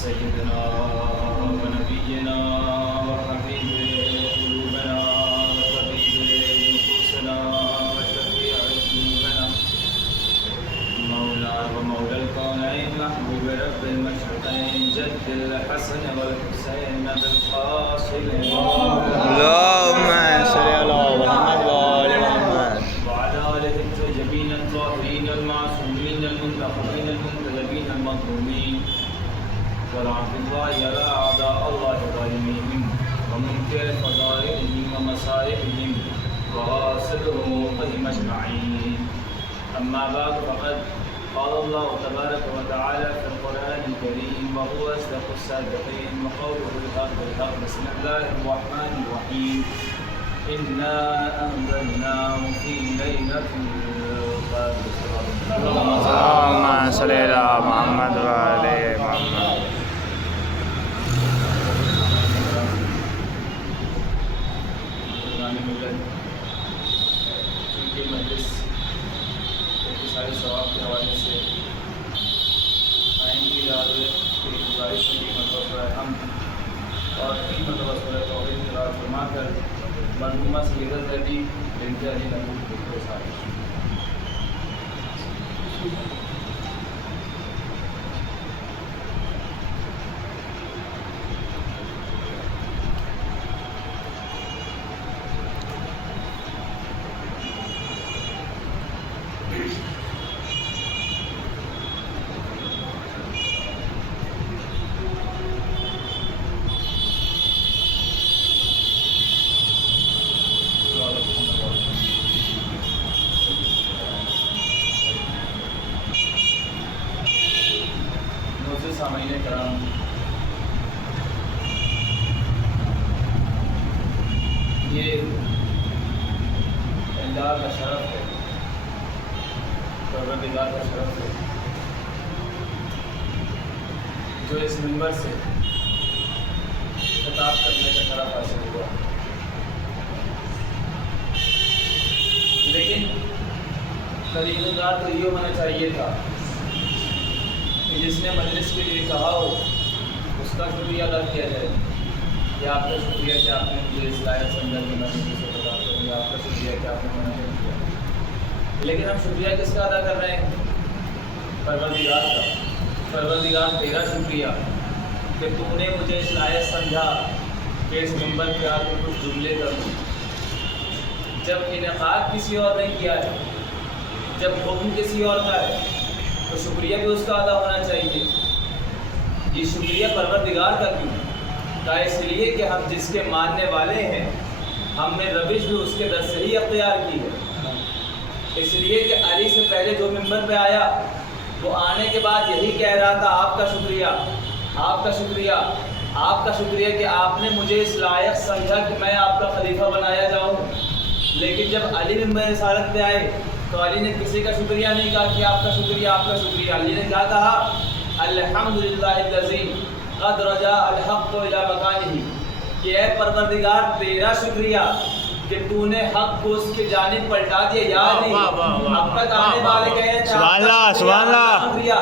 سيدنا ونبينا وحبيب قلوبنا وطبيب نفوسنا وشفيع ذنوبنا مولانا ومولى الكونين محبوب رب المشرقين جد الحسن والحسين بالقاسم اللهم صل على محمد وآل محمد وعلى آله الطيبين الطاهرين المعصومين المنتخبين المنتجبين المظلومين ورحمة الله على أعداء الله الظالمين ومنكر فضائلهم ومصائبهم وغاصب حقوقهم أجمعين. أما بعد فقد قال الله تبارك وتعالى في القرآن الكريم وهو أصدق الصادقين وقوله الحق بالحق. بسم الله الرحمن الرحيم. إنا أنزلناه في ليلة القدر. اللهم صل على محمد وآل محمد. چونکہ مجلس اختصاری ثواب کے حوالے سے آئین کی گزارش کی مرتبہ سورہ حمد اور 3 مرتبہ سورہ توحید تلاوت فرما کر مرحومہ سیدہ زیدی بنت علی نبوت کو گزارش. سامعین کرام، یہ اللہ کا شرف ہے، پروردگار کا شرف ہے جو اس منبر سے خطاب کرنے کا شرف حاصل ہوا. لیکن طریقہ کار تو یہ ہونا چاہیے تھا کہ جس نے مجلس کے لیے کہا ہو اس کا شکریہ ادا کیا جائے. یہ آپ کا شکریہ کہ آپ نے مجھے اس لائق سمجھا کہ میں مجھے سے بتا کروں. یہ آپ کا شکریہ کہ آپ نے منع نہیں کیا. لیکن ہم شکریہ کس کا ادا کر رہے ہیں؟ پروردگار کا. پروردگار تیرا شکریہ کہ تو نے مجھے اس لائق سمجھا کہ اس منبر پہ آ کے کچھ جملے کروں. جب انعقاد کسی اور نے کیا ہے، جب حکم کسی اور کا ہے، تو شکریہ بھی اس کا ادا ہونا چاہیے. یہ شکریہ پروردگار کا کیوں؟ کا اس لیے کہ ہم جس کے ماننے والے ہیں، ہم نے روش بھی اس کے در سے ہی اختیار کی ہے. اس لیے کہ علی سے پہلے جو منبر پہ آیا وہ آنے کے بعد یہی کہہ رہا تھا آپ کا شکریہ، آپ کا شکریہ، آپ کا شکریہ کہ آپ نے مجھے اس لائق سمجھا کہ میں آپ کا خلیفہ بنایا جاؤں. لیکن جب علی منبر رسالت پہ آئے تو علی نے کسی کا شکریہ نہیں کہا کہ آپ کا شکریہ، آپ کا شکریہ. علی نے کیا کہا؟ الحمدللہ الذی قد رجع الحق الى مکانہ، کہ اے پروردگار تیرا شکریہ کہ تو نے حق کو اس کی جانب پلٹا دیا. یا نہیں اب تک آنے والے کہے تھے سبحان اللہ، سبحان اللہ. شکریہ،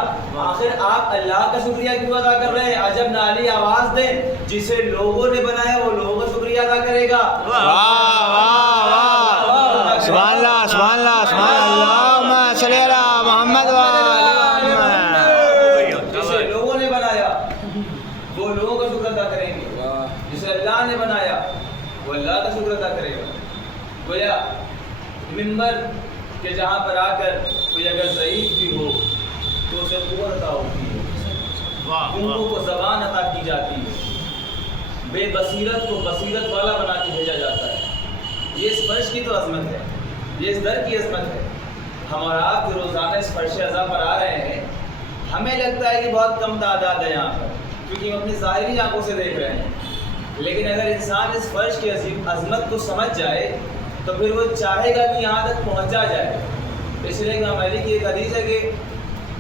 آخر آپ اللہ کا شکریہ کیوں ادا کر رہے ہیں؟ عجب نالی آواز دیں، جسے لوگوں نے بنایا وہ لوگوں کا شکریہ ادا کرے گا. واہ واہ واہ، سبحان اللہ، سبحان اللہ، سبحان اللہ. اللہم صل علی محمد وآل محمد. جسے لوگوں نے بنایا وہ لوگوں کا شکر ادا کریں گے، جسے اللہ نے بنایا وہ اللہ کا شکر ادا کرے گا. گویا منبر کہ جہاں پر آ کر کوئی اگر ضعیف بھی ہو تو اسے قوت عطا ہوتی ہے، گنگوں کو زبان عطا کی جاتی ہے، بے بصیرت کو بصیرت والا بنا کے بھیجا جاتا ہے۔ یہ اس فرش کی تو عظمت ہے، یہ اس در کی عظمت ہے۔ ہم اور آپ جو روزانہ اس فرش اعضاء پر آ رہے ہیں، ہمیں لگتا ہے کہ بہت کم تعداد ہے یہاں پر، کیونکہ ہم اپنی ظاہری آنکھوں سے دیکھ رہے ہیں، لیکن اگر انسان اس فرش کی عظمت کو سمجھ جائے تو پھر وہ چاہے گا کہ یہاں تک پہنچا جائے۔ اس لیے امام علی کی ایک حدیث ہے کہ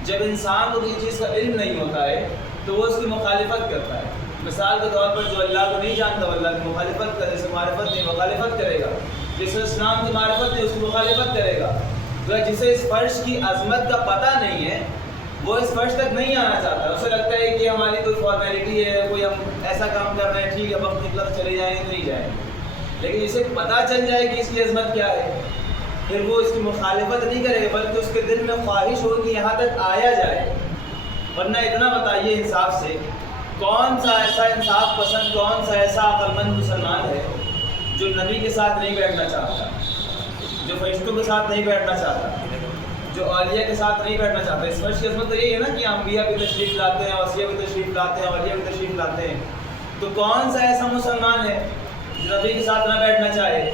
جب انسان کو کسی چیز کا علم نہیں ہوتا ہے تو وہ اس کی مخالفت کرتا ہے۔ مثال کے طور پر جو اللہ کو نہیں جانتا وہ اللہ کی مخالفت کرے، جسے معرفت نہیں مخالفت کرے گا، جسے اسلام کی معرفت نہیں اس کی مخالفت کرے گا۔ جسے اس فرش کی عظمت کا پتہ نہیں ہے وہ اس فرش تک نہیں آنا چاہتا، اسے لگتا ہے کہ ہماری کوئی فارمیلٹی ہے، کوئی ہم ایسا کام کر رہے ہیں، ٹھیک ہے وقت نکلا چلے جائیں گے نہیں جائیں گے، لیکن اسے پتہ چل جائے کہ اس کی عظمت کیا ہے پھر وہ اس کی مخالفت نہیں کرے گا، بلکہ اس کے دل میں خواہش ہوگی یہاں تک آیا جائے۔ ورنہ اتنا بتائیے انصاف سے کون سا ایسا انصاف پسند، کون سا ایسا عقل مند مسلمان ہے جو نبی کے ساتھ نہیں بیٹھنا چاہتا، جو فرشتوں کے ساتھ نہیں بیٹھنا چاہتا، جو اولیاء کے ساتھ نہیں بیٹھنا چاہتا؟ اس فرش کی عظمت تو یہی ہے نا کہ انبیاء بھی تشریف لاتے ہیں، اوصیاء بھی تشریف لاتے ہیں، اولیاء بھی تشریف لاتے ہیں، تو کون سا ایسا مسلمان ہے جو نبی کے ساتھ نہ بیٹھنا چاہے؟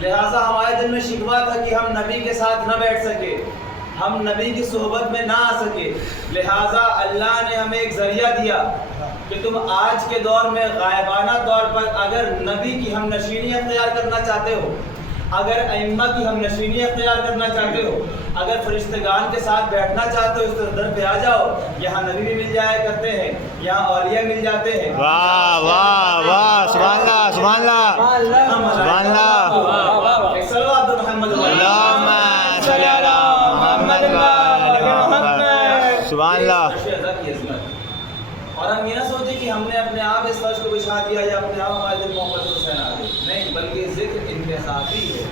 لہٰذا ہمارے دل میں شکوہ تھا کہ ہم نبی کے ساتھ نہ بیٹھ سکے، ہم نبی کی صحبت میں نہ آ سکے، لہٰذا اللہ نے ہمیں ایک ذریعہ دیا کہ تم آج کے دور میں غائبانہ طور پر اگر نبی کی ہم نشینی اختیار کرنا چاہتے ہو، اگر ائمہ کی ہم نشینی اختیار کرنا چاہتے ہو، اگر فرشتگان کے ساتھ بیٹھنا چاہتے ہو، اس در پہ آ جاؤ، یہاں نبی بھی مل جایا کرتے ہیں، یہاں اولیاء مل جاتے ہیں۔ واہ واہ واہ، سبحان اللہ سبحان اللہ سبحان اللہ، ایک صلوات محمد اللہم صلی علی محمد و آل محمد، سبحان اللہ۔ کی عظمت، اور ہم یہ نہ سوچیں کہ ہم نے اپنے آپ اس فرش کو بچھا دیا یا اپنے آپ ہمارے دل محبت حسین آ گئی، نہیں، بلکہ ذکر انتخابی ہے،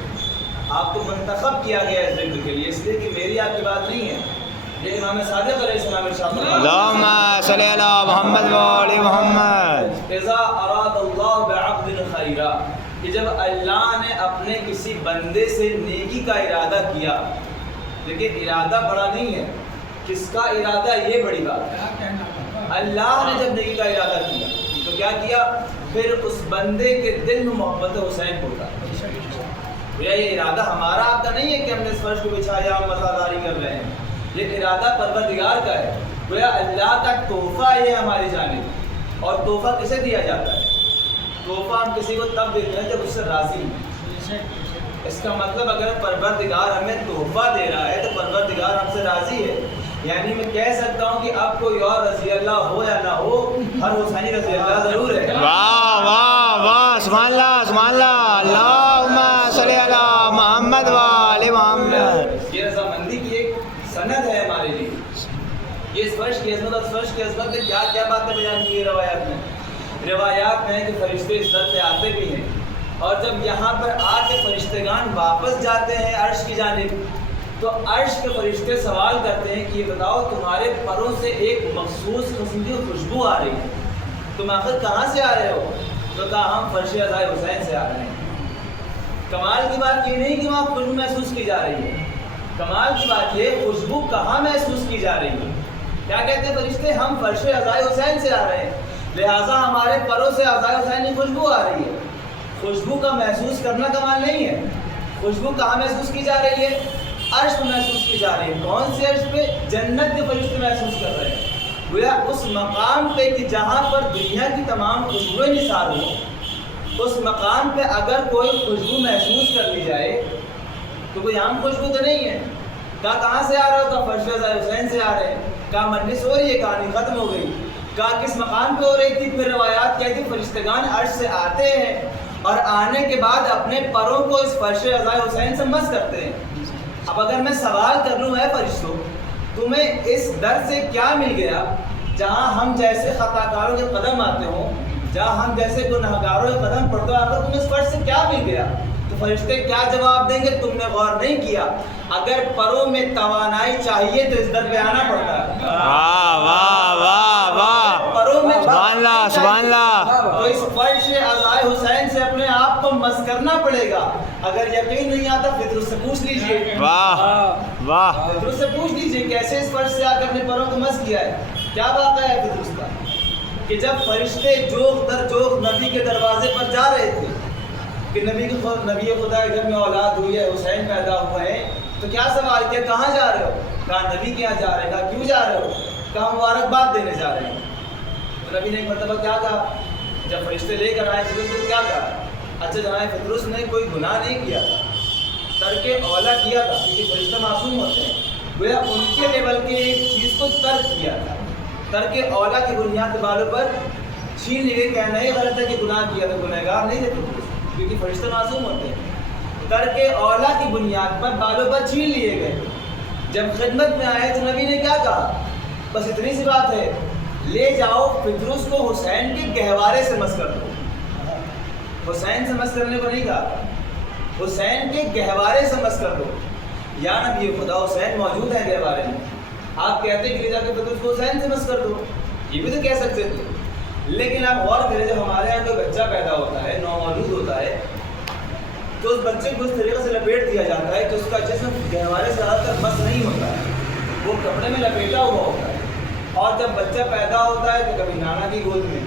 آپ کو منتخب کیا گیا ہے ذکر کے لیے، اس لیے کہ میری آپ کی بات نہیں ہے، لیکن امام صادق علیہ السلام ارشاد فرماتے ہیں اللہم صلی علی محمد و آل محمد، اذا اراد اللہ بعبد خیرا، کہ جب اللہ نے اپنے کسی بندے سے نیکی کا ارادہ کیا، لیکن ارادہ بڑا نہیں ہے، کس کا ارادہ یہ بڑی بات ہے، اللہ نے جب نیکی کا ارادہ کیا تو کیا کیا؟ پھر اس بندے کے دل میں محبت حسین ہوتا ہے۔ یہ ارادہ ہمارا آپ کا نہیں ہے کہ ہم نے اس فرش کو بچھایا، ہم مزاداری کر رہے ہیں، یہ ارادہ پروردگار کا ہے، گویا اللہ کا تحفہ ہے ہماری جانب۔ اور تحفہ کسے دیا جاتا ہے؟ تحفہ ہم کسی کو تب دیتے ہیں جب اس سے راضی ہیں۔ اس کا مطلب اگر پروردگار ہمیں تحفہ دے رہا ہے تو پروردگار ہم سے راضی ہے، یعنی میں کہہ سکتا ہوں کہ اب کوئی اور رضی اللہ ہو یا نہ ہو، ہر حسینی رضی اللہ ضرور ہے۔ واہ واہ واہ، سبحان اللہ سبحان اللہ، اللہم صلی علی محمد و آل محمد۔ یہ رضامندی کی ایک سند ہے ہمارے لیے، یہ اس فرش کی عظمت، اور اس فرش کی عظمت میں کیا کیا باتیں بیان کی روایات میں کہ فرشتے اس در پہ آتے بھی ہیں، اور جب یہاں پر آ کے فرشتگان واپس جاتے ہیں عرش کی جانب تو عرش کے فرشتے سوال کرتے ہیں کہ یہ بتاؤ تمہارے پروں سے ایک مخصوص قسم کی خوشبو آ رہی ہے، تم آخر کہاں سے آ رہے ہو؟ تو کہا ہم فرش عزائے حسین سے آ رہے ہیں۔ کمال کی بات یہ نہیں کہ وہاں خوشبو محسوس کی جا رہی ہے، کمال کی بات یہ خوشبو کہاں محسوس کی جا رہی ہے۔ کیا کہتے ہیں فرشتے؟ ہم فرش عزائے حسین سے آ رہے ہیں، لہٰذا ہمارے پروں سے عزائے حسین کی خوشبو آ رہی ہے۔ خوشبو کا محسوس کرنا کمال نہیں ہے، خوشبو کہاں محسوس کی جا رہی ہے؟ عرش پہ محسوس کی جا رہی ہے۔ کون سے عرش پہ؟ جنت کے فرشتے محسوس کر رہے ہیں، گویا اس مقام پہ کہ جہاں پر دنیا کی تمام خوشبوئیں نثار ہوں، اس مقام پہ اگر کوئی خوشبو محسوس کر لی جائے تو کوئی عام خوشبو تو نہیں ہے۔ کہاں سے آ رہا ہو؟ فرش عزائے حسین سے آ رہے ہیں۔ کہاں مجلس ہو رہی ہے، کہانی ختم ہو گئی۔ کہاں کس مقام پہ ہو رہی تھی؟ پھر روایات کہتی فرشتگان عرش سے آتے ہیں اور آنے کے بعد اپنے پروں کو اس فرش عزائے حسین سے مس کرتے ہیں۔ اب اگر میں سوال کر لوں اے فرشتوں، تمہیں اس در سے کیا مل گیا جہاں ہم جیسے خطا کاروں کے قدم آتے ہوں، جہاں ہم جیسے گنہگاروں کے قدم پڑتے ہو، آخر تمہیں اس فرش سے کیا مل گیا؟ تو فرشتے کیا جواب دیں گے؟ تم نے غور نہیں کیا، اگر پروں میں توانائی چاہیے تو اس در پہ آنا پڑتا ہے۔ واہ واہ واہ واہ، پروں میں سبحان اللہ سبحان اللہ، تو اس فرش عزائے حسین سے اپنے آپ کو مس کرنا پڑے گا۔ اگر یقین نہیں آتا فطرت سے پوچھ لیجئے، واہ واہ فطرت سے پوچھ لیجئے کیسے اس فرش سے آ کر اپنے پروں کو مس کیا ہے. کیا واقعہ ہے فطرت کا کہ جب فرشتے جوق در جوق نبی کے دروازے پر جا رہے تھے کہ نبی خدا کے گھر میں اولاد ہوئی ہے، حسین پیدا ہوئے ہیں، تو کیا سوال کیا کہاں جا رہے ہو؟ کہا نبی کے یہاں جا رہے ہیں. کہا کیوں جا رہے ہو؟ کہا مبارکباد دینے جا رہے ہیں. تو نبی نے ایک مرتبہ کیا کہا جب فرشتے لے کر آئے فطرت کو کیا کہا؟ اچھا جناب فطرت نے کوئی گناہ نہیں کیا تھا، ترک اولا کیا تھا، کیونکہ فرشتے معصوم ہوتے ہیں، گویا ان کے لیول کے ایک چیز کو ترک کیا تھا. ترک اولا کی بنیاد کے بالوں پر چھین لیے. کہنا یہ غلط ہے کہ گناہ کیا تو گنہگار نہیں تھے کیونکہ فرشتے معصوم ہوتے ہیں. ترک اولا کی بنیاد پر بالوں پر چھین لیے گئے. جب خدمت میں آئے تو نبی نے کیا کہا؟ بس اتنی سی بات ہے، لے جاؤ فطرس کو حسین کے گہوارے سے مس کر دو. حسین سے مس کرنے کو نہیں کہا، حسین کے گہوارے سے مس کر دو. یا نبی خدا حسین موجود ہے گہوارے میں، آپ کہتے کہ لے جا کے فطرس کو حسین سے مس کر دو، یہ بھی تو کہہ سکتے تھے. لیکن آپ غور کریں جب ہمارے یہاں کوئی بچہ پیدا ہوتا ہے، نومولود ہوتا ہے، تو اس بچے کو اس طریقے سے لپیٹ دیا جاتا ہے کہ اس کا جسم گہوارے سے زیادہ تر مس نہیں ہوتا ہے، وہ کپڑے میں لپیٹا ہوا ہوتا ہے. اور جب بچہ پیدا ہوتا ہے تو کبھی نانا کی گود میں،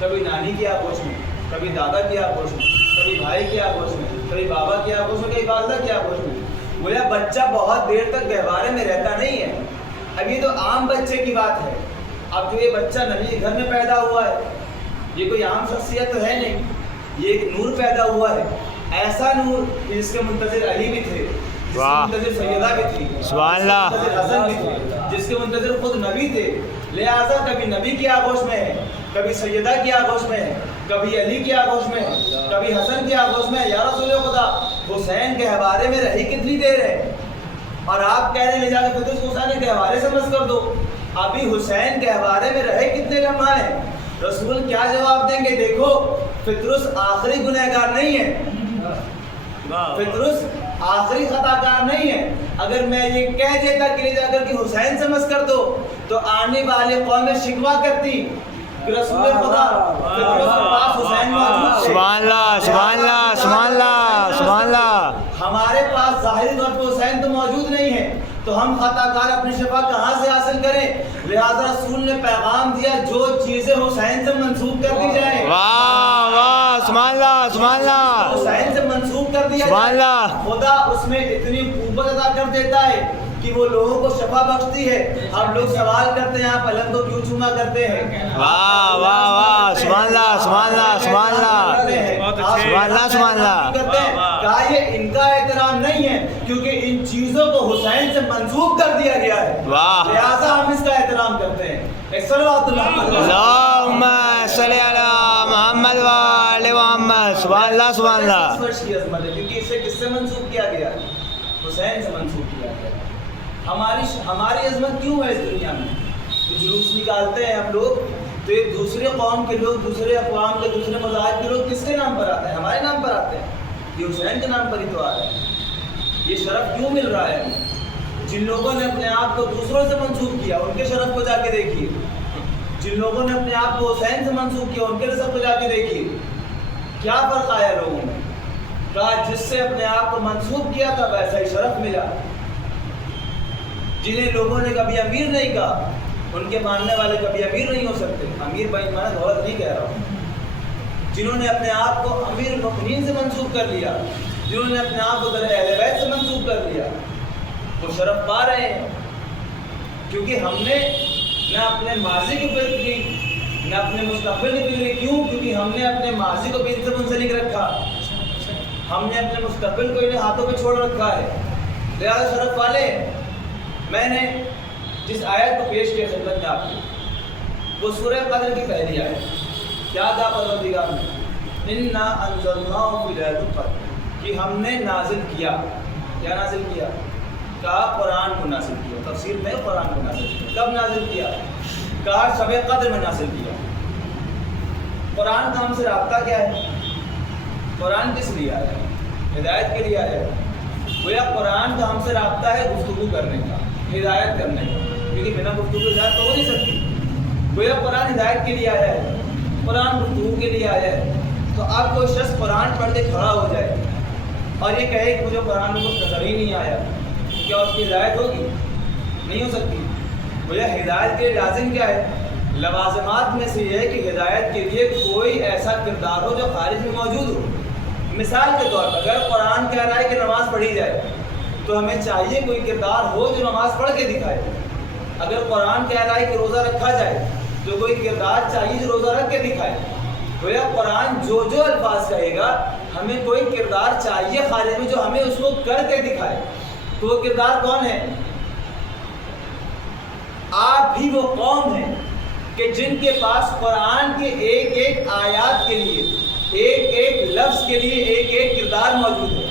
کبھی نانی کی آغوش میں، کبھی دادا کی آغوش میں، کبھی بھائی کی آغوش میں، کبھی بابا کی آغوش میں، کبھی والدہ کی آغوش میں. گویا بچہ بہت دیر تک گہوارے میں رہتا نہیں ہے. اب یہ تو عام بچے کی بات ہے. اب جو یہ بچہ نبی کے گھر میں پیدا ہوا ہے، یہ کوئی عام شخصیت تو ہے نہیں، یہ ایک نور پیدا ہوا ہے. ایسا نور جس کے منتظر علی بھی تھے، جس کے منتظر سیدہ بھی تھی، سبحان اللہ، جس کے منتظر حسن بھی تھے، جس کے منتظر خود نبی تھے. لہٰذا کبھی نبی کی آغوش میں ہے، کبھی سیدہ کی آغوش میں ہے، کبھی علی کی آغوش میں ہے، کبھی حسن کی آغوش میں ہے. یا رسول خدا حسین کے گہوارے میں رہی کتنی دیر ہے؟ اور آپ کہہ رہے ہیں لے جا کے فطرس کو حسین کے گہوارے سے مس کر دو. ابھی حسین گہوارے میں رہے کتنے لمحہ ہیں؟ رسول کیا جواب دیں گے؟ دیکھو فطرس آخری گنہگار نہیں ہے، فطرس آخری خطا کار نہیں ہے. اگر میں یہ کہہ دیتا کہ لے جا کر کہ حسین سے مس کر دو تو آنے والے قومیں شکوہ کرتی کہ رسول خدا فطرس کے پاس حسین موجود تھے. سبحان اللہ سبحان اللہ سبحان اللہ سبحان اللہ. ہمارے پاس ظاہری طور پہ حسین تو موجود نہیں ہے، تو ہم خطا کار اپنی شفا کہاں سے حاصل کریں؟ لہذا رسول نے پیغام دیا جو چیزیں حسین سے منسوخ کر دی جائیں. واہ واہ سبحان اللہ سبحان اللہ حسین سے منسوخ کر دیا سبحان جائے. اللہ. خدا اس میں اتنی قوت عطا کر دیتا ہے کہ وہ لوگوں کو شفا بخشتی ہے. اب لوگ سوال کرتے ہیں آپ پلنگ کو کیوں چوما کرتے ہیں؟ واہ واہ واہ سبحان اللہ سبحان اللہ سبحان اللہ سبحان اللہ سبحان اللہ. کہا یہ ان کا احترام نہیں ہے کیونکہ ان چیزوں کو حسین سے منسوخ کر دیا گیا ہے، واہ. لہٰذا ہم اس کا احترام کرتے ہیں. ایک صلوات اللہم صلی علی محمد و آل محمد. سبحان اللہ سبحان اللہ. فرش کی عظمت ہے کیونکہ اسے کس سے منسوخ کیا گیا؟ حسین سے منسوخ کیا گیا. ہماری عظمت کیوں ہے اس دنیا میں؟ تو جلوس نکالتے ہیں ہم لوگ تو ایک دوسرے قوم کے لوگ، دوسرے اقوام کے، دوسرے مذاہب کے لوگ کس کے نام پر آتے ہیں؟ ہمارے نام پر آتے ہیں. یہ حسین کے نام پر ہی تو آ رہے ہیں. یہ شرف کیوں مل رہا ہے؟ جن لوگوں نے اپنے آپ کو دوسروں سے منسوخ کیا ان کے شرف کو جا کے دیکھیے. جن لوگوں نے اپنے آپ کو حسین سے منسوخ کیا ان کے نسب کو جا کے دیکھیے. کیا فرق آیا لوگوں میں؟ کہا جس سے اپنے آپ کو منسوخ کیا تھا ویسا ہی شرف ملا. جنہیں لوگوں نے کبھی امیر نہیں کہا ان کے ماننے والے کبھی امیر نہیں ہو سکتے. امیر بھائی میں غلط نہیں کہہ رہا ہوں. جنہوں نے اپنے آپ کو امیر المؤمنین سے منسوخ کر لیا، جنہوں نے اپنے آپ کو در اہل بیت سے منسوخ کر لیا، وہ شرف پا رہے ہیں. کیونکہ ہم نے نہ اپنے ماضی کی فکر کی نہ اپنے مستقبل کی فکر کی. کیوں؟ کیونکہ ہم نے اپنے ماضی کو بھی ان سے منسلک رکھا، ہم نے اپنے مستقبل کو انہیں ہاتھوں پہ چھوڑ رکھا ہے. لہٰذا شرف والے. میں نے جس آیت کو پیش کیا خدمت میں آپ کو، وہ سورہ قدر کی پہلی آیت. کیا تھا پروردگار نے؟ انا انزلناہ فی لیلۃ القدر، کہ ہم نے نازل کیا. کیا نازل کیا؟ کہا قرآن کو نازل کیا. تفسیر میں قرآن کو نازل کیا. کب نازل کیا؟ کہا شب قدر میں نازل کیا. قرآن کا ہم سے رابطہ کیا ہے؟ قرآن کس لیے آیا ہے؟ ہدایت کے لیے آیا ہے. گویا قرآن کا ہم سے رابطہ ہے گفتگو کرنے کا، ہدایت کرنے کا، کیونکہ بنا گفتگو ہدایت تو ہو نہیں سکتی. گویا قرآن ہدایت کے لیے آیا ہے، قرآن گفتگو کے لیے آیا ہے. تو آپ کوئی شخص قرآن پڑھ کے کھڑا ہو جائے اور یہ کہے کہ مجھے قرآن میں کچھ نظر ہی نہیں آیا، کیا اس کی ہدایت ہوگی؟ نہیں ہو سکتی۔ مجھے ہدایت کے لازم کیا ہے؟ لوازمات میں سے یہ ہے کہ ہدایت کے لیے کوئی ایسا کردار ہو جو خارج میں موجود ہو۔ مثال کے طور پر اگر قرآن کہہ رہا ہے کہ نماز پڑھی جائے تو ہمیں چاہیے کوئی کردار ہو جو نماز پڑھ کے دکھائے۔ اگر قرآن کہہ رہا ہے کہ روزہ رکھا جائے تو کوئی کردار چاہیے جو روزہ رکھ کے دکھائے۔ گویا قرآن جو الفاظ کہے گا ہمیں کوئی کردار چاہیے خارج میں جو ہمیں اس کو کر کے دکھائے۔ تو وہ کردار کون ہے؟ آپ بھی وہ قوم ہیں کہ جن کے پاس قرآن کے ایک ایک آیات کے لیے، ایک ایک لفظ کے لیے ایک ایک کردار موجود ہے۔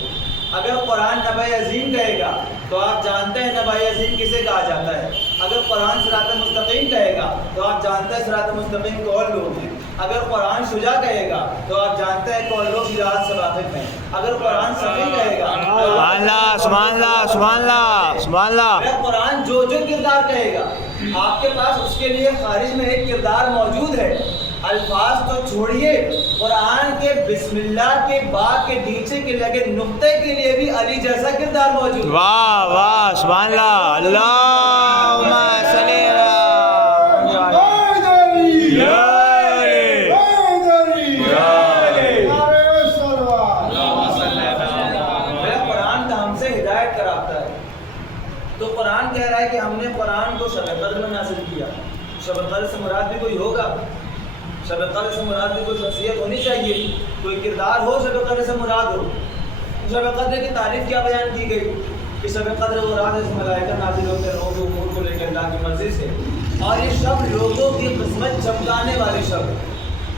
اگر قرآن نبع عظیم کہے گا تو آپ جانتے ہیں نبع عظیم کسے کہا جاتا ہے۔ اگر قرآن صراط مستقیم کہے گا تو آپ جانتے ہیں صراط مستقیم کون لوگ ہیں۔ اگر قرآن شجاع کہے گا تو آپ جانتے ہیں کون لوگ شجاعت سے واقف ہیں۔ اگر قرآن صحیح کہے گا سبحان اللہ سبحان اللہ سبحان اللہ سبحان اللہ۔ اگر قرآن جو کردار کہے گا آپ کے پاس اس کے لیے خارج میں ایک کردار موجود ہے۔ الفاظ تو چھوڑیے، قرآن کے بسم اللہ کے با کے نیچے کے لگے نقطے کے لیے بھی علی جیسا کردار موجود ہے۔ واہ واہ سبحان اللہ، اللہم صلی قرآن کا ہم سے ہدایت کراتا ہے۔ تو قرآن کہہ رہا ہے کہ ہم نے قرآن کو شب قدر میں نازل کیا۔ شب قدر سے مراد بھی کوئی ہوگا، شب قدر سے مراد بھی کوئی شخصیت ہونی چاہیے، کوئی کردار ہو شب قدر سے مراد ہو۔ شب قدر کی تعریف کیا بیان کی گئی کہ شب قدر وہ رات ہے ملائکہ نازل ہوتے ہیں روح و امور کو لے کر اللہ کی مرضی سے، اور یہ شب لوگوں کی قسمت چمکانے والی شب ہے۔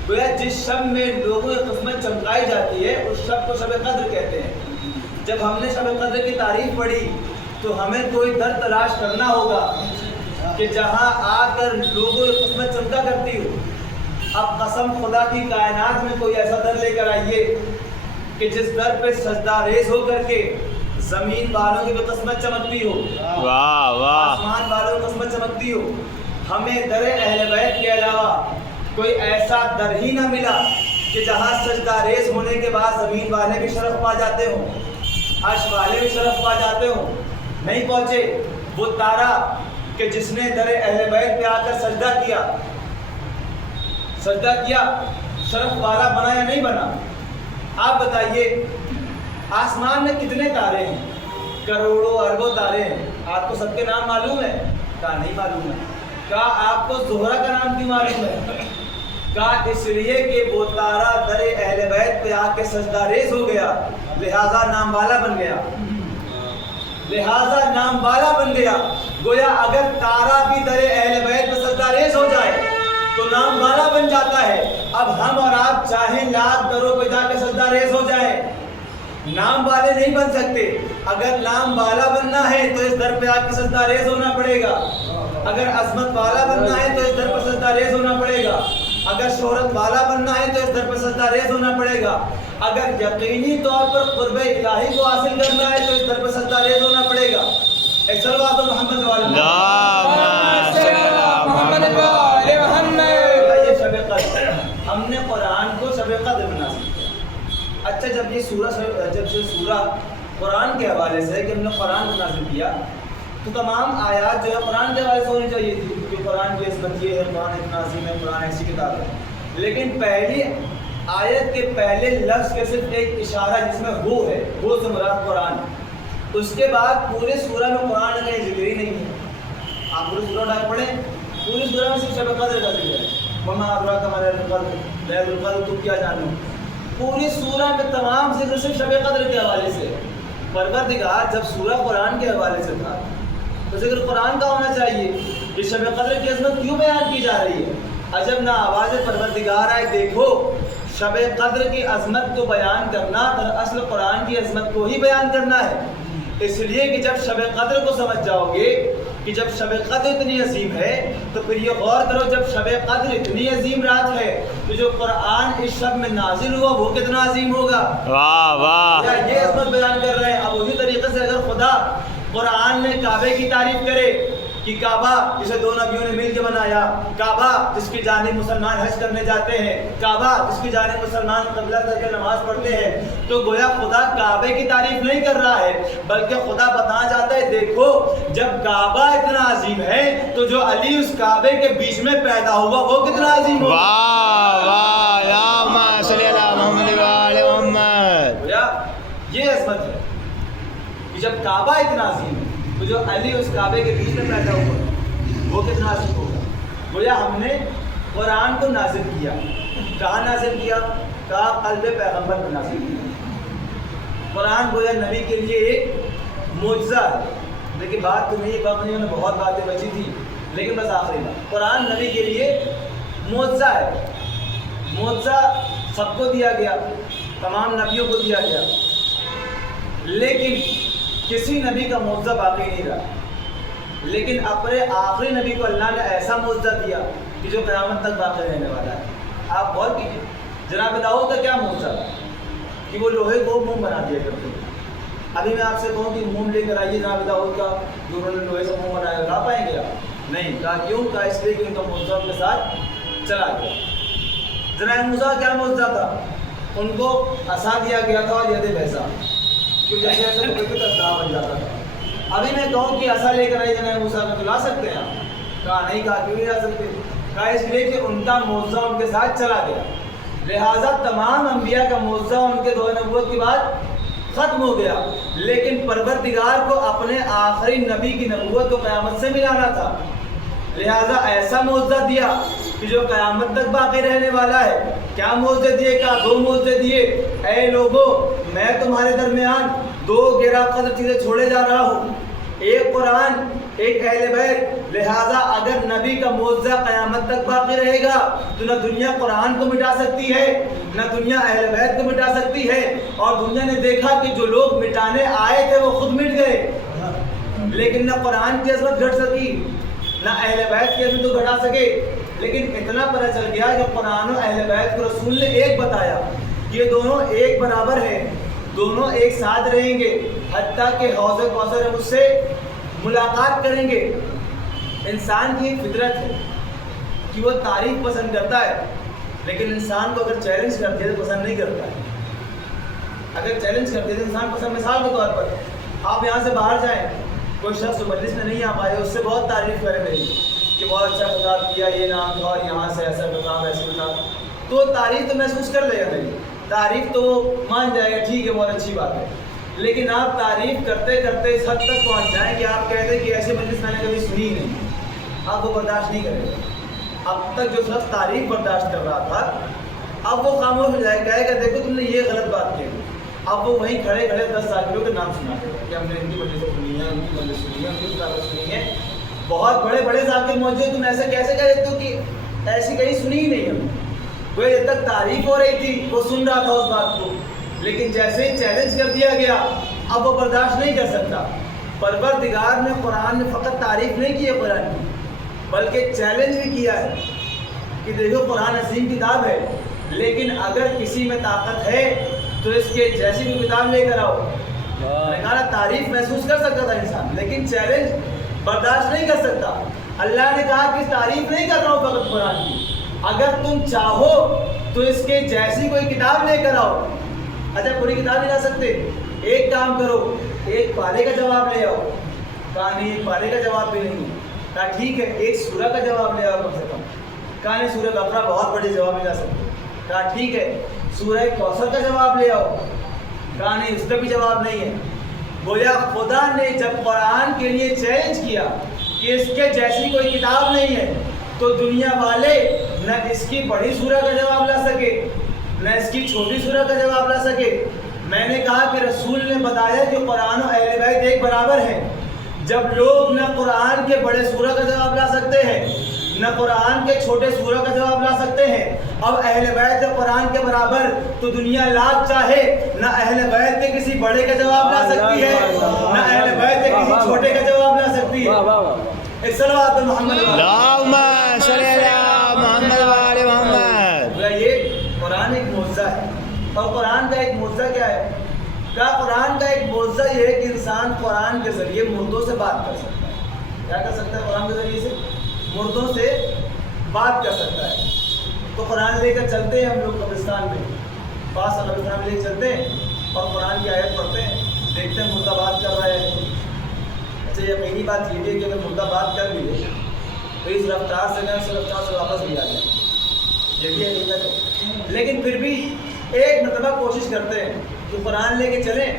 گویا جس شب میں لوگوں کی قسمت چمکائی جاتی ہے اس شب کو شب قدر کہتے ہیں۔ جب ہم نے شب قدر کی تعریف پڑھی تو ہمیں کوئی در تلاش کرنا ہوگا کہ جہاں آ کر لوگوں کی قسمت چمکا کرتی ہو۔ اب قسم خدا کی کائنات میں کوئی ایسا در لے کر آئیے کہ جس در پہ سجدہ ریز ہو کر کے زمین والوں کی بھی قسمت چمکتی ہو، واہ واہ، آسمان والوں کی قسمت چمکتی ہو۔ ہمیں در اہل بیت کے علاوہ کوئی ایسا در ہی نہ ملا کہ جہاں سجدہ ریز ہونے کے بعد زمین والے بھی شرف پا جاتے ہوں، عرش والے بھی شرف پا جاتے ہوں۔ نہیں پہنچے وہ تارا کہ جس نے در اہل بیت پہ آ کر سجدہ کیا شرف والا بنا یا نہیں بنا؟ آپ بتائیے آسمان میں کتنے تارے ہیں؟ کروڑوں اربوں تارے ہیں۔ آپ کو سب کے نام معلوم ہے؟ کہا نہیں معلوم ہے۔ کہا آپ کو زہرہ کا نام کیوں معلوم ہے؟ کہا اس لیے کہ وہ تارا در اہل بیت پہ آ کے سجدہ ریز ہو گیا، لہذا نام والا بن گیا، لہذا نام والا بن گیا۔ گویا اگر تارا بھی در اہل بیت پہ سجدہ ریز ہو جائے تو نام والا بن جاتا ہے۔ اب ہم اور آپ چاہیں لاکھ دروں پہ جا کے سجدہ ریز ہو جائیں، نام والے نہیں بن سکتے۔ اگر نام والا بننا ہے تو اس در پہ آ کے سجدہ ریز ہونا پڑے گا، اگر عظمت والا بننا ہے تو اس در پہ سجدہ ریز ہونا پڑے گا، اگر شہرت والا بننا ہے تو اس در پہ سجدہ ریز ہونا پڑے گا، اگر یقینی طور پر قرب الہی کو حاصل کرنا ہے تو اس در پہ سجدہ ریز ہونا پڑے گا۔ ایک صلوات محمد والے ہم نے قرآن کو شب قدر میں نازل کیا۔ اچھا جب یہ سورہ قرآن کے حوالے سے ہے کہ ہم نے قرآن کو نازل کیا تو تمام آیات جو ہے قرآن کے حوالے سے ہونی چاہیے تھی کہ قرآن کی عظمت یہ ہے، قرآن اتنا عظیم ہے، قرآن ایسی کتاب ہے۔ لیکن پہلی آیت کے پہلے لفظ کے صرف ایک اشارہ جس میں وہ ہے، وہ سے مراد قرآن، اس کے بعد پورے سورہ میں قرآن کا ذکر ہی نہیں ہے۔ آپ پورے سورہ ڈال پڑھیں، پوری سورہ میں صرف شب قدر کا ذکر ہے۔ وما ادراک ما لیلۃ القدر، لیلۃ القدر تم کیا جانو؟ پوری سورہ میں تمام ذکر صرف شب قدر کے حوالے سے۔ پروردگار جب سورہ قرآن کے حوالے سے تھا تو ذکر قرآن کا ہونا چاہیے کہ شب قدر کی عظمت کیوں بیان کی جا رہی ہے؟ عجب نہ آواز پروردگار آئے، دیکھو شب قدر کی عظمت کو بیان کرنا دراصل قرآن کی عظمت کو ہی بیان کرنا ہے۔ اس لیے کہ جب شب قدر کو سمجھ جاؤ گے کہ جب شب قدر اتنی عظیم ہے تو پھر یہ غور کرو جب شب قدر اتنی عظیم رات ہے تو جو قرآن اس شب میں نازل ہوا وہ کتنا عظیم ہوگا۔ واہ واہ، یہ عظمت بیان کر رہے ہیں۔ اب اسی طریقے سے اگر خدا قرآن میں کعبے کی تعریف کرے کہ کعبہ جسے دو نبیوں نے مل کے بنایا، کعبہ جس کی جانب مسلمان حج کرنے جاتے ہیں، کعبہ جس کی جانب مسلمان قبلہ کر کے نماز پڑھتے ہیں، تو گویا خدا کعبے کی تعریف نہیں کر رہا ہے، بلکہ خدا بتانا چاہتا ہے دیکھو جب کعبہ اتنا عظیم ہے تو جو علی اس کعبے کے بیچ میں پیدا ہوا وہ کتنا عظیم ہوگا۔ واہ واہ، اللہم صلی علی محمد و آل محمد۔ گویا یہ عظمت ہے کہ جب کعبہ اتنا عظیم ہے تو جو علی اس کعبے کے بیچ میں پیدا ہوا وہ کتنا عظیم ہوگا۔ گویا ہم نے قرآن کو نازل کیا، کہاں نازل کیا؟ کہا قلب پیغمبر کو نازل کیا۔ قرآن گویا نبی کے لیے ایک معجزہ ہے، لیکن بات تو نہیں، وقت نہیں، بہت باتیں بچی تھی، لیکن بس آخری بات، قرآن نبی کے لیے معجزہ ہے۔ معجزہ سب کو دیا گیا، تمام نبیوں کو دیا گیا، لیکن کسی نبی کا معجزہ باقی نہیں رہا۔ لیکن اپنے آخری نبی کو اللہ نے ایسا معجزہ دیا کہ جو قیامت تک باقی رہنے والا ہے۔ آپ غور کیجیے، جناب داؤد کا کیا معجزہ تھا کہ وہ لوہے کو موم بنا دیا کرتے تھے۔ ابھی میں آپ سے کہوں کہ موم لے کر آئیے جناب داؤد کا، جو انہوں نے لوہے سے موم بنایا، لا پائیں گے آپ؟ نہیں، کہا کیوں؟ کہا اس لیے کہ ان کا معجزہ ان کے ساتھ چلا گیا۔ جناب موسیٰ کا کیا معجزہ تھا؟ ان کو عصا دیا گیا تھا اور ید بیضا، کہ جیسے ایسے لوہے کو تسبیح بن جاتا تھا۔ ابھی میں کہوں کہ عصا لے کر آئیے جناب موسیٰ کو، تو لا سکتے ہیں آپ؟ کہا نہیں، کہا کیوں نہیں لا سکتے؟ کہا اس لیے کہ ان کا معجزہ ان کے ساتھ چلا گیا، لہٰذا تمام انبیاء کا معجزہ ان کے دور نبوت کے بعد ختم ہو گیا، لیکن پروردگار کو اپنے آخری نبی کی نبوت کو قیامت سے ملانا تھا، لہٰذا ایسا معجزہ دیا کہ جو قیامت تک باقی رہنے والا ہے۔ کیا معجزے دیے؟ کہا دو معجزے دیے، اے لوگو میں تمہارے درمیان دو گراں قدر چیزیں چھوڑے جا رہا ہوں، ایک قرآن، ایک اہل بیت، لہٰذا اگر نبی کا معجزہ قیامت تک باقی رہے گا تو نہ دنیا قرآن کو مٹا سکتی ہے، نہ دنیا اہل بیت کو مٹا سکتی ہے، اور دنیا نے دیکھا کہ جو لوگ مٹانے آئے تھے وہ خود مٹ گئے، لیکن نہ قرآن کی عظمت گھٹ سکی نہ اہل بیت کی عظمت کو گھٹا سکے۔ لیکن اتنا پتہ چل گیا کہ قرآن و اہل بیت کو رسول نے ایک بتایا، یہ دونوں ایک برابر ہیں، دونوں ایک ساتھ رہیں گے، حتیٰ کہ حوض کوثر مجھ سے ملاقات کریں گے۔ انسان کی ایک فطرت ہے کہ وہ تعریف پسند کرتا ہے، لیکن انسان کو اگر چیلنج کرتے ہیں تو پسند نہیں کرتا ہے۔ اگر چیلنج کرتے ہیں تو انسان پسند، مثال کے طور پر آپ یہاں سے باہر جائیں، کوئی شخص مجلس میں نہیں آ پائے، اس سے بہت تعریف کرے میری کہ بہت اچھا خطاب کیا، یہ نام تھا، اور یہاں سے ایسا خطاب، ایسے خطاب، تو تعریف تو محسوس کر لے گا میری، تعریف تو وہ مان جائے گا، ٹھیک ہے بہت اچھی بات ہے، لیکن آپ تعریف کرتے کرتے اس حد تک پہنچ جائیں کہ آپ کہتے ہیں کہ ایسی مجلس میں نے کبھی سنی ہی نہیں، آپ وہ برداشت نہیں کریں گے۔ اب تک جو شخص تعریف برداشت کر رہا تھا اب وہ خاموش ہو جائے، کہے گا دیکھو تم نے یہ غلط بات کی۔ اب وہ وہیں کھڑے کھڑے 10 ذاکروں کے نام سنا دے گا کہ ہم نے ان کی مجلس سنی ہے، ان کی مجلس سنی ہے، ان کی کتابیں سنی ہے، بہت بڑے بڑے ذاکر موجود، تم ایسے کیسے کہہ دیتے ہو کہ ایسی کہیں سنی ہی نہیں ہم نے۔ وہ جب تک تعریف ہو رہی تھی وہ سن رہا تھا اس بات کو، لیکن جیسے ہی چیلنج کر دیا گیا اب وہ برداشت نہیں کر سکتا۔ پروردگار نے قرآن میں فقط تعریف نہیں کی ہے قرآن کی، بلکہ چیلنج بھی کیا ہے کہ دیکھو قرآن عظیم کتاب ہے، لیکن اگر کسی میں طاقت ہے تو اس کے جیسی بھی کتاب لے کر آؤ۔ میں نے کہا تعریف محسوس کر سکتا تھا انسان، لیکن چیلنج برداشت نہیں کر سکتا۔ اللہ نے کہا کہ تعریف نہیں کر رہا ہوں فقط قرآن کی، اگر تم چاہو تو اس کے جیسی کوئی کتاب لے کر آؤ۔ اچھا پوری کتاب نہیں لا سکتے، ایک کام کرو، ایک پارے کا جواب لے آؤ۔ کہا نہیں ایک پارے کا جواب بھی نہیں، کہا ٹھیک ہے ایک سورہ کا جواب لے آؤ کم سے کم۔ کہا نہیں سورہ بقرہ بہت بڑے جواب نہیں لا سکتے۔ کہا ٹھیک ہے سورہ کوثر کا جواب لے آؤ۔ کہا نہیں اس کا بھی جواب نہیں ہے۔ گویا خدا نے جب قرآن کے لیے چیلنج کیا کہ اس کے جیسی کوئی کتاب نہیں ہے، تو دنیا والے نہ اس کی بڑی سورہ کا جواب لا سکے نہ اس کی چھوٹی سورہ کا جواب لا سکے۔ میں نے کہا کہ رسول نے بتایا کہ قرآن و اہل بیت ایک برابر ہیں۔ جب لوگ نہ قرآن کے بڑے سورہ کا جواب لا سکتے ہیں نہ قرآن کے چھوٹے سورہ کا جواب لا سکتے ہیں، اب اہل بیت قرآن کے برابر تو دنیا لاکھ چاہے نہ اہل بیت کے کسی بڑے کا جواب لا سکتی ہے نہ اہل بیت کے کسی چھوٹے کا جواب لا سکتی ہے۔ ایک صلوات محمد اللہم صلی علی محمد و آل محمد۔ یہ قرآن ایک معجزہ ہے، اور قرآن کا ایک معجزہ کیا ہے؟ کہا قرآن کا ایک معجزہ یہ ہے کہ انسان قرآن کے ذریعے مردوں سے بات کر سکتا ہے۔ کیا کر سکتا ہے قرآن کے ذریعے سے؟ مردوں سے بات کر سکتا ہے. تو قرآن لے کر چلتے ہیں ہم لوگ قبرستان میں، پاس قبرستان میں لے کے چلتے ہیں اور قرآن کی آیت پڑھتے ہیں، دیکھتے ہیں مردہ بات کر رہا ہے. اچھا یقینی بات یہ ہے کہ اگر مردہ بات کر بھی لے تو اس رفتار سے اس رفتار سے واپس بھی آ جائے، یہ بھی حقیقت ہے. لیکن پھر بھی ایک مرتبہ کوشش کرتے ہیں کہ قرآن لے کے چلیں.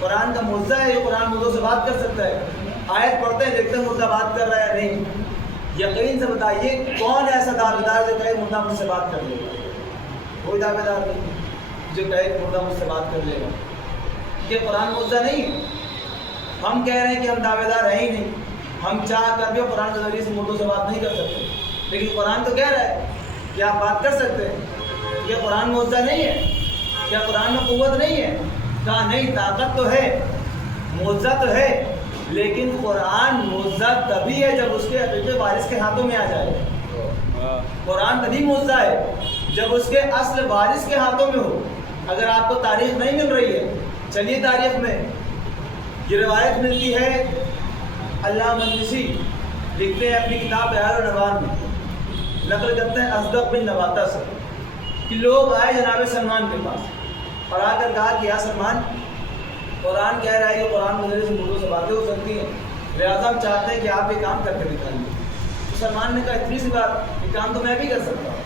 قرآن کا معجزہ ہے، یہ قرآن مردوں سے بات کر سکتا ہے. آیت پڑھتے ہیں، دیکھتے ہیں مردہ بات کر رہا ہے نہیں. یقین سے بتائیے کون ایسا دعوے دار جو کہے مردہ مجھ سے بات کر لے گا؟ کوئی دعوے دار نہیں جو کہے کہ مردہ مجھ سے بات کر لے گا. یہ قرآن معجزہ نہیں ہے. ہم کہہ رہے ہیں کہ ہم دعوے دار ہیں ہی نہیں، ہم چاہ کر بھی قرآن کے ذریعے سے مردوں سے بات نہیں کر سکتے. لیکن قرآن تو کہہ رہا ہے کہ آپ بات کر سکتے ہیں. یہ قرآن معجزہ نہیں ہے؟ کیا قرآن میں قوت نہیں ہے؟ کہا نہیں، طاقت تو ہے، معجزہ تو ہے، لیکن قرآن معجزہ تبھی ہے جب اس کے حقیقی وارث کے ہاتھوں میں آ جائے. قرآن تبھی معجزہ ہے جب اس کے اصل وارث کے ہاتھوں میں ہو. اگر آپ کو تاریخ نہیں مل رہی ہے، چلیے تاریخ میں یہ روایت ملتی ہے. علامہ مجلسی لکھتے ہیں اپنی کتاب بہار النوار میں، نقل کرتے ہیں اصدق بن نباتہ سے کہ لوگ آئے جناب سلمان کے پاس اور آ کر کہا کہ یا سلمان، قرآن کہہ رہا ہے کہ قرآن کے ذریعے سے مردوں سے باتیں ہو سکتی ہیں، لہٰذا ہم چاہتے ہیں کہ آپ یہ کام کر کے دکھائیے. تو سلمان نے کہا اتنی سی بات، یہ کام تو میں بھی کر سکتا ہوں.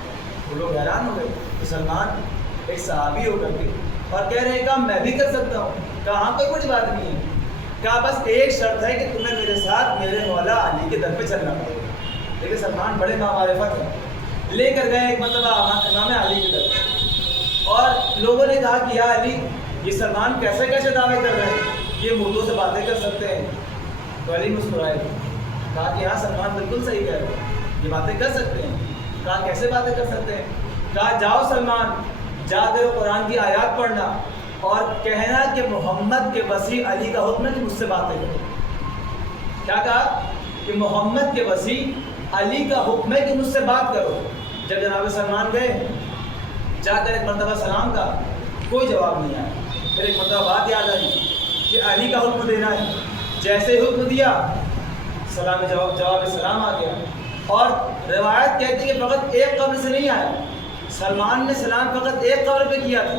وہ لوگ حیران ہو گئے کہ سلمان ایک صحابی ہو کر کے اور کہہ رہے ہیں کام میں بھی کر سکتا ہوں. کہا ہاں کوئی بڑی بات نہیں ہے. کہا بس ایک شرط ہے کہ تمہیں میرے ساتھ میرے مولا علی کے در پہ چلنا پڑے گا. لیکن سلمان بڑے معرفت ہیں، لے کر گئے ایک مرتبہ امام علی کے در پہ اور لوگوں نے کہا کہ یا علی، یہ سلمان کیسے کیسے دعوے کر رہے ہیں، یہ مردوں سے باتیں کر سکتے ہیں. تو علی مسکرائے، کہا کہ ہاں سلمان بالکل صحیح کہہ رہے ہیں، یہ باتیں کر سکتے ہیں. کہا کیسے باتیں کر سکتے ہیں؟ کہا جاؤ سلمان، جا کر قرآن کی آیات پڑھنا اور کہنا کہ محمد کے وسیع علی کا حکم ہے کہ مجھ سے باتیں کرو. کیا کہا؟ کہ محمد کے وسیع علی کا حکم ہے کہ مجھ سے بات کرو. جب جناب سلمان گئے، جا کر ایک مرتبہ سلام کا، کوئی جواب نہیں آیا. پھر ایک مرتبہ بات یاد آئی کہ علی کا حکم دینا ہے. جیسے حکم دیا، سلام جواب سلام آ گیا. اور روایت کہتی ہے کہ فقط ایک قبر سے نہیں آیا، سلمان نے سلام فقط ایک قبر پہ کیا تھا،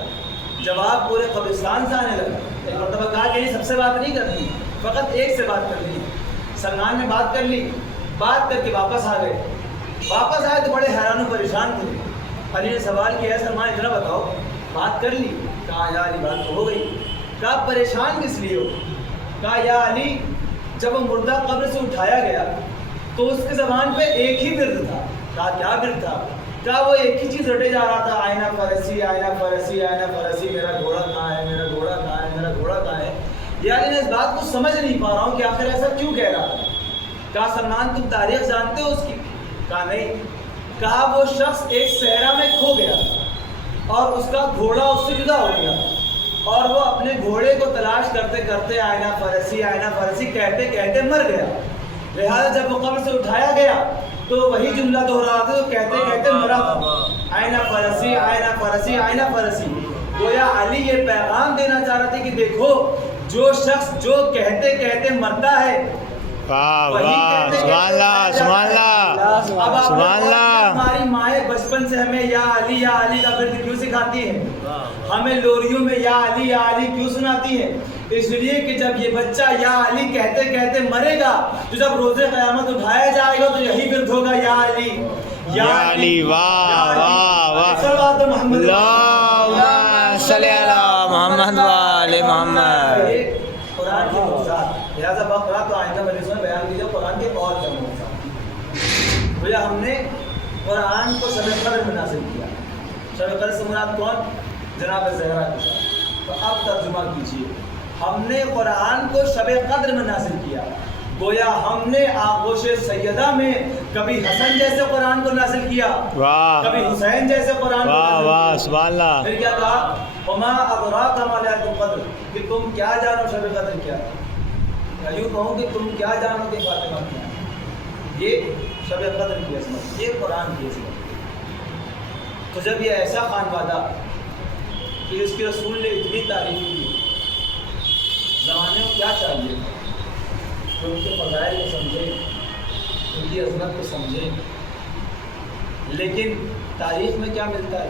جواب پورے قبرستان سے آنے لگا. ایک مرتبہ کہا کہ نہیں، سب سے بات نہیں کرنی، فقط ایک سے بات کرنی. سلمان نے بات کر لی، بات کر کے واپس آ گئے. واپس آئے تو بڑے حیران و پریشان تھے. علی نے سوال کیا، سلمان اتنا بتاؤ، بات کر لی؟ کہا یا علی بات تو ہو گئی. کہا پریشان کس لیے ہو؟ کہا یا علی، جب وہ مردہ قبر سے اٹھایا گیا تو اس کی زبان پہ ایک ہی ورد تھا. کہا کیا ورد تھا؟ کہا وہ ایک ہی چیز رٹے جا رہا تھا، آئینہ فرسی، آئینہ فرسی، آئینہ فرسی، میرا گھوڑا کہاں ہے، میرا گھوڑا کہاں ہے، میرا گھوڑا کہاں ہے. یعنی میں اس بات کو سمجھ نہیں پا رہا ہوں کہ آخر ایسا کیوں کہہ رہا تھا. کہا سلمان تم تاریخ جانتے ہو اس کی؟ کہا نہیں. کہا وہ شخص ایک صحرا میں کھو گیا اور اس کا گھوڑا اس سے جدا ہو گیا اور وہ اپنے گھوڑے کو تلاش کرتے کرتے آئینہ فرسی کہتے کہتے مر گیا. لہٰذا جب وہ قبر سے اٹھایا گیا تو وہی جملہ دہرا تھا، تو کہتے کہتے مرا تھا، آئینہ فرسی، آئینہ فرسی، آئینہ فرسی. گویا علی یہ پیغام دینا چاہ رہا تھا کہ دیکھو، جو شخص جو کہتے کہتے مرتا ہے، واہ واہ، سبحان اللہ، سبحان اللہ، سبحان اللہ. ہماری مائیں بچپن سے ہمیں یا علی کا ورد کیوں سکھاتی ہیں؟ ہمیں لوریوں میں یا علی کیوں سناتی ہیں؟ اس لیے کہ جب یہ بچہ یا علی کہتے کہتے مرے گا تو جب روز قیامت اٹھایا جائے گا تو یہی ورد ہوگا، یا علی یا علی. واہ واہ واہ، صلوات محمد، اللہم صلی علی محمد و آل محمد. قرآن کے معجزات، لہٰذا بقرہ تو آئندہ مجلس میں بیان کیجیے قرآن کے اور کیا معجزات. بھیا ہم نے قرآن کو شب قدر میں نازل کیا. شب قدر سے مراد کون؟ جناب زہرا کے ساتھ. تو اب ترجمہ کیجیے، ہم نے قرآن کو شب قدر میں نازل کیا. گویا ہم نے آغوش سیدہ میں کبھی حسن جیسے قرآن کو نازل کیا، کبھی حسین جیسے قرآن کو واہ نازل واہ، کیا. سبحان اللہ. پھر کیا کہا؟ وما ادراک ما لیلۃ القدر، کہ تم کیا جانو شب قدر کیا. یوں کہوں کہ تم کیا جانو کہ فاطمہ کیا. یہ شب قدر کی عظمت، یہ قرآن کی عظمت. تو جب یہ ایسا خانوادہ کہ اس کے رسول نے اتنی تعریف کی، زمانے کو کیا چاہیے کہ ان کے فضائل کو سمجھے، ان کی عظمت کو سمجھیں. لیکن تاریخ میں کیا ملتا ہے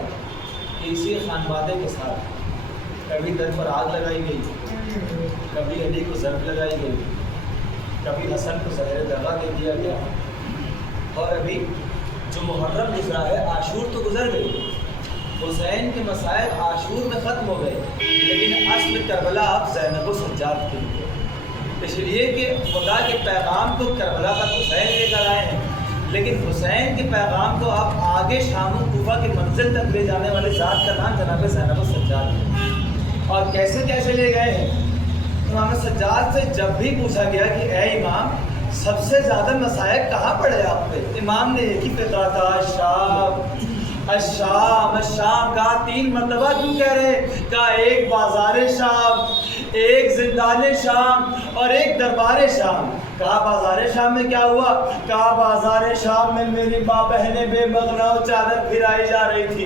کہ اسی خانوادے کے ساتھ کبھی در پر آگ لگائی گئی، کبھی علی کو ضرب لگائی گئی، کبھی حسن کو زہر دغا دے دیا گیا. اور ابھی جو محرم گزرا ہے، عاشور تو گزر گئی، حسین کے مسائل عاشور میں ختم ہو گئے، لیکن اصل کربلا اب زینب و سجاد کے لیے، اس لیے کہ خدا کے پیغام کو کربلا تک حسین لے کر آئے ہیں، لیکن حسین کے پیغام کو اب آگے شام و کوفہ کی منزل تک لے جانے والے ذات کا نام جناب زینب و سجاد ہے. اور کیسے کیسے لے گئے ہیں؟ امام سجاد سے جب بھی پوچھا گیا کہ اے امام سب سے زیادہ مسائل کہاں پڑے آپ پہ، امام نے ایک ہی فقرہ تھا، الشام الشام الشام. کہا 3 مرتبہ کیوں کہہ رہے؟ کہا ایک بازار شام، ایک زندان شام اور ایک دربار شام. کہا بازار شام میں کیا ہوا؟ کہا بازار شام میں میری ماں بہنیں بے مغنا و چادر پھرائی جا رہی تھی،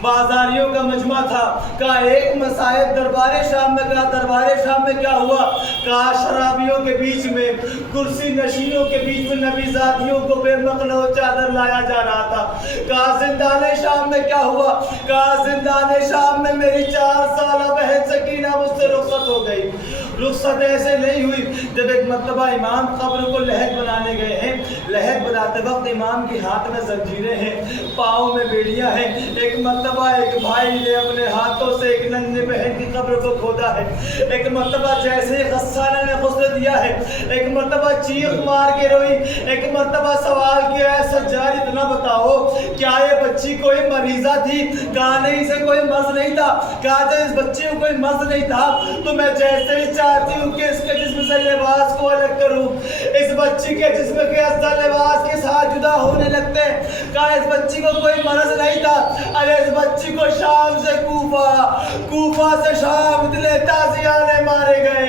بازاریوں کا مجمع تھا. کہا ایک مسائل دربار شام میں. کہا دربار شام میں کیا ہوا؟ کہا شرابیوں کے بیچ میں، کرسی نشینوں کے بیچ میں نبی زادیوں کو بے مغنا و چادر لایا جا رہا تھا. کہا زندان شام میں کیا ہوا؟ کہا زندان شام میں میری 4 سالہ بہن سکینہ مجھ سے رخصت ہو گئی. رخصت ایسے نہیں ہوئی، جب ایک مرتبہ امام قبر کو لحد بنانے گئے ہیں، لحد بناتے وقت امام کے ہاتھ میں زنجیریں ہیں، پاؤں میں بیڑیاں ہیں. ایک مرتبہ ایک بھائی نے اپنے ہاتھوں سے ایک ننھے بہن کی قبر کو کھودا ہے. ایک مرتبہ جیسے غسانہ نے غسل دیا ہے، ایک مرتبہ چیخ مار کے روئی. ایک مرتبہ سوال کیا ہے سجاد اتنا بتاؤ کیا یہ بچی کوئی مریضہ تھی؟ کہا نہیں، اسے کوئی مرض نہیں تھا. کہا جب اس بچی کو کوئی مرض نہیں تھا تو میں جیسے ہی چاہتی ہوں کہ اس کے جسم سے لباس کو الگ کروں، اس بچی کے جسم کے اصل لباس کے ساتھ جدا ہونے لگتے. کہا اس بچی کو کوئی مرض نہیں تھا، ارے اس بچی کو شام سے کوفہ، کوفہ سے شام اتنے تازیانے مارے گئے،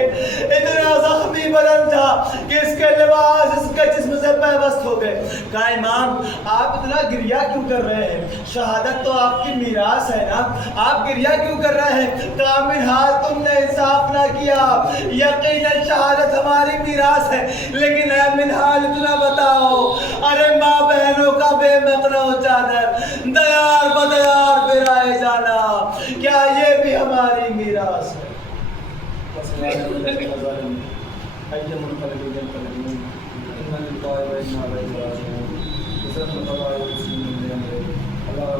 اتنا زخمی بدن تھا کہ اس کے لباس اس کے جسم سے پیوست ہو گئے. کہا امام آپ اتنا گریہ کیوں کر رہے ہیں؟ شہادت تو آپ کی میراث ہے نا، آپ گریہ کیوں کر رہے ہیں؟ کہا منحال تم نے انصاف نہ کیا، یقیناً شہادت ہماری میراث ہے، لیکن اے منحال اتنا بتاؤ، ارے ماں بہنوں کا بے مغنا و چادر دیار بدیار پھرائے جانا، کیا یہ بھی ہماری میراث ہے؟ اللہ